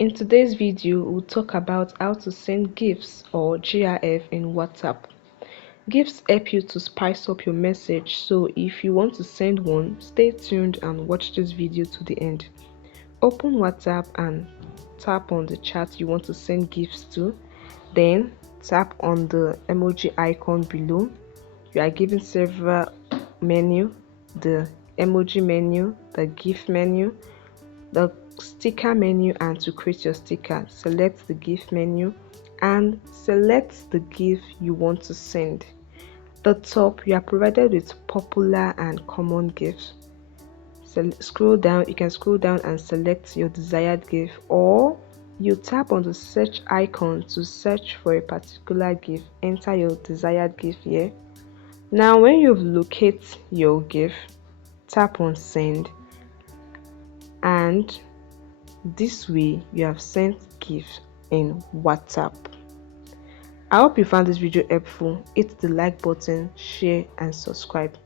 In today's video, we'll talk about how to send GIFs or GIF in WhatsApp. GIFs help you to spice up your message, so if you want to send one, stay tuned and watch this video to the end. Open WhatsApp and tap on the chat you want to send GIFs to. Then tap on the emoji icon below. You are given several menus: the emoji menu, the GIF menu, the sticker menu, and to create your sticker, select the GIF menu and select the GIF you want to send. The top, you are provided with popular and common GIFs. Scroll down, you can scroll down and select your desired GIF, or you tap on the search icon to search for a particular GIF. Enter your desired GIF here. Now when you've located your GIF, tap on send, and this way you have sent GIF in WhatsApp. I hope you found this video helpful. Hit the like button, share and subscribe.